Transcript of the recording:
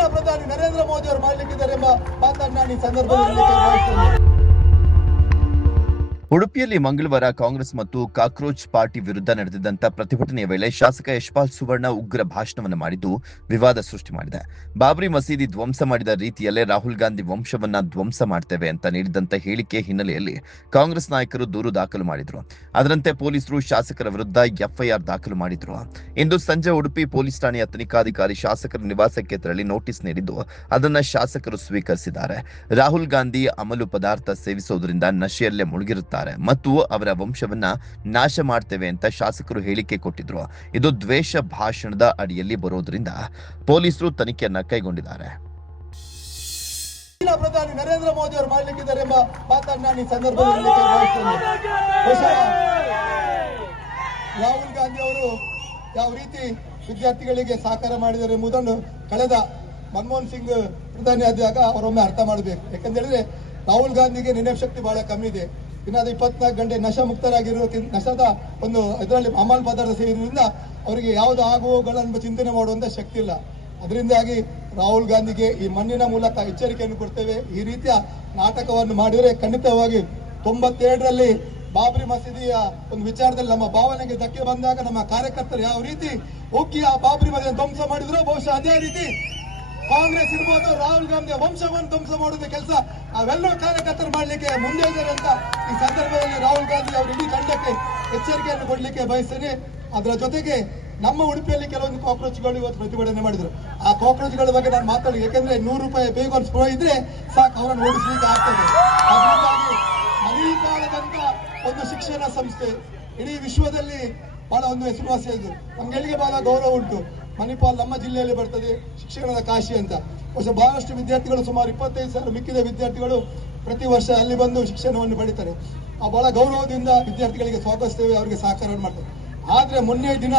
China ಪ್ರಧಾನಿ ನರೇಂದ್ರ ಮೋದಿ ಅವರು ಮಾಡಲಿಕ್ಕಿದ್ದಾರೆ ಎಂಬ ಮಾತನ್ನು ನಾನು ಈ ಸಂದರ್ಭದಲ್ಲಿ ಭಾವಿಸ್ತೇನೆ. ಉಡುಪಿಯಲ್ಲಿ ಮಂಗಳವಾರ ಕಾಂಗ್ರೆಸ್ ಮತ್ತು ಕಾಕ್ರೋಚ್ ಪಾರ್ಟಿ ವಿರುದ್ಧ ನಡೆದಿದ್ದಂಥ ಪ್ರತಿಭಟನೆಯ ವೇಳೆ ಶಾಸಕ ಯಶ್ಪಾಲ್ ಸುವರ್ಣ ಉಗ್ರ ಭಾಷಣವನ್ನು ಮಾಡಿದ್ದು ವಿವಾದ ಸೃಷ್ಟಿ ಮಾಡಿದೆ. ಬಾಬ್ರಿ ಮಸೀದಿ ಧ್ವಂಸ ಮಾಡಿದ ರೀತಿಯಲ್ಲೇ ರಾಹುಲ್ ಗಾಂಧಿ ವಂಶವನ್ನ ಧ್ವಂಸ ಮಾಡ್ತೇವೆ ಅಂತ ನೀಡಿದಂತ ಹೇಳಿಕೆ ಹಿನ್ನೆಲೆಯಲ್ಲಿ ಕಾಂಗ್ರೆಸ್ ನಾಯಕರು ದೂರು ದಾಖಲು ಮಾಡಿದ್ರು. ಅದರಂತೆ ಪೊಲೀಸರು ಶಾಸಕರ ವಿರುದ್ಧ ಎಫ್ಐಆರ್ ದಾಖಲು ಮಾಡಿದ್ರು. ಇಂದು ಸಂಜೆ ಉಡುಪಿ ಪೊಲೀಸ್ ಠಾಣೆಯ ತನಿಖಾಧಿಕಾರಿ ಶಾಸಕರ ನಿವಾಸಕ್ಕೆ ತೆರಳಿ ನೋಟಿಸ್ ನೀಡಿದ್ದು ಅದನ್ನ ಶಾಸಕರು ಸ್ವೀಕರಿಸಿದ್ದಾರೆ. ರಾಹುಲ್ ಗಾಂಧಿ ಅಮಲು ಪದಾರ್ಥ ಸೇವಿಸುವುದರಿಂದ ನಶೆಯಲ್ಲೇ ಮುಳುಗಿರುತ್ತಾರೆ ಮತ್ತು ಅವರ ವಂಶವನ್ನ ನಾಶ ಮಾಡ್ತೇವೆ ಅಂತ ಶಾಸಕರು ಹೇಳಿಕೆ ಕೊಟ್ಟಿದ್ರು. ಇದು ದ್ವೇಷ ಭಾಷಣದ ಅಡಿಯಲ್ಲಿ ಬರೋದ್ರಿಂದ ಪೊಲೀಸರು ತನಿಖೆಯನ್ನ ಕೈಗೊಂಡಿದ್ದಾರೆ. ಚೀನಾ ಪ್ರಧಾನಿ ನರೇಂದ್ರ ಮೋದಿ ಅವರು ಮಾಡಲಿಕ್ಕಿದ್ದಾರೆ ಎಂಬ ಮಾತನ್ನು ನಾನು ಈ ಸಂದರ್ಭದಲ್ಲಿ ಭಾವಿಸ್ತೇನೆ. ರಾಹುಲ್ ಗಾಂಧಿ ಅವರು ಯಾವ ರೀತಿ ವಿದ್ಯಾರ್ಥಿಗಳಿಗೆ ಸಹಕಾರ ಮಾಡಿದ್ದಾರೆ ಎಂಬುದನ್ನು ಕಳೆದ ಮನಮೋಹನ್ ಸಿಂಗ್ ಪ್ರಧಾನಿ ಆದಾಗ ಅವರೊಮ್ಮೆ ಅರ್ಥ ಮಾಡಬೇಕು. ಯಾಕಂದ್ರೆ ರಾಹುಲ್ ಗಾಂಧಿಗೆ ನೆನಪು ಬಹಳ ಕಮ್ಮಿ ಇದೆ. ಇನ್ನಾದ 24 ಗಂಟೆ ನಶಾ ಮುಕ್ತರಾಗಿರೋ ನಶಾದ ಒಂದು ಇದರಲ್ಲಿ ಅಮಲ್ ಪದಾರ್ಥ ಸೇರಿದ್ರಿಂದ ಅವರಿಗೆ ಯಾವುದು ಆಗುವುಗಳನ್ನು ಚಿಂತನೆ ಮಾಡುವಂತ ಶಕ್ತಿ ಇಲ್ಲ. ಅದರಿಂದಾಗಿ ರಾಹುಲ್ ಗಾಂಧಿಗೆ ಈ ಮಣ್ಣಿನ ಮೂಲಕ ಎಚ್ಚರಿಕೆಯನ್ನು ಕೊಡ್ತೇವೆ. ಈ ರೀತಿಯ ನಾಟಕವನ್ನು ಮಾಡಿದರೆ ಖಂಡಿತವಾಗಿ 92ರಲ್ಲಿ ಬಾಬ್ರಿ ಮಸೀದಿಯ ಒಂದು ವಿಚಾರದಲ್ಲಿ ನಮ್ಮ ಭಾವನೆಗೆ ಧಕ್ಕೆ ಬಂದಾಗ ನಮ್ಮ ಕಾರ್ಯಕರ್ತರು ಯಾವ ರೀತಿ ಹೋಗಿ ಆ ಬಾಬ್ರಿ ಮಸೀದಿ ಧ್ವಂಸ ಮಾಡಿದ್ರು, ಬಹುಶಃ ಅದೇ ರೀತಿ ಕಾಂಗ್ರೆಸ್ ಇರ್ಬೋದು ರಾಹುಲ್ ಗಾಂಧಿ ವಂಶವನ್ನು ಧ್ವಂಸ ಮಾಡುವ ಕೆಲಸ ನಾವೆಲ್ಲರೂ ಕಾರ್ಯಕರ್ತರು ಮಾಡಲಿಕ್ಕೆ ಮುಂದೆ ಇದ್ದಾರೆ ಅಂತ ಈ ಸಂದರ್ಭದಲ್ಲಿ ರಾಹುಲ್ ಗಾಂಧಿ ಅವರು ಇಡೀ ತಂಡಕ್ಕೆ ಎಚ್ಚರಿಕೆಯನ್ನು ಕೊಡಲಿಕ್ಕೆ ಬಯಸ್ತೇನೆ. ಅದರ ಜೊತೆಗೆ ನಮ್ಮ ಉಡುಪಿಯಲ್ಲಿ ಕೆಲವೊಂದು ಕಾಕ್ರೋಚ್ಗಳು ಇವತ್ತು ಪ್ರತಿಭಟನೆ ಮಾಡಿದ್ರು. ಆ ಕಾಕ್ರೋಚ್ಗಳ ಬಗ್ಗೆ ನಾನು ಮಾತಾಡಿ, ಯಾಕಂದ್ರೆ 100 ರೂಪಾಯಿ ಬೇಗ ಸ್ಪ್ರೋ ಇದ್ರೆ ಸಾಕು ಅವರನ್ನು ಓಡಿಸ್ಲಿಕ್ಕೆ ಆಗ್ತದೆ. ಅದರಿಂದಾಗಿ ಮಣಿಪಾಲದಂತ ಒಂದು ಶಿಕ್ಷಣ ಸಂಸ್ಥೆ ಇಡೀ ವಿಶ್ವದಲ್ಲಿ ಬಹಳ ಒಂದು ಹೆಸರುವಾಸಿಯಾದ್ರು. ನಮ್ಗೆ ಎಲ್ಲಿಗೆ ಬಹಳ ಗೌರವ ಉಂಟು. ಮಣಿಪಾಲ್ ನಮ್ಮ ಜಿಲ್ಲೆಯಲ್ಲಿ ಬರ್ತದೆ, ಶಿಕ್ಷಣದ ಕಾಶಿ ಅಂತ. ಬಹಳಷ್ಟು ವಿದ್ಯಾರ್ಥಿಗಳು ಸುಮಾರು 25,000 ಮಿಕ್ಕಿದ ವಿದ್ಯಾರ್ಥಿಗಳು ಪ್ರತಿ ವರ್ಷ ಅಲ್ಲಿ ಬಂದು ಶಿಕ್ಷಣವನ್ನು ಪಡಿತಾರೆ. ಬಹಳ ಗೌರವದಿಂದ ವಿದ್ಯಾರ್ಥಿಗಳಿಗೆ ಸ್ವಾಗತಿಸ್ತೇವೆ, ಅವರಿಗೆ ಸಹಕಾರವನ್ನು ಮಾಡ್ತೇವೆ. ಆದ್ರೆ ಮೊನ್ನೆ ದಿನ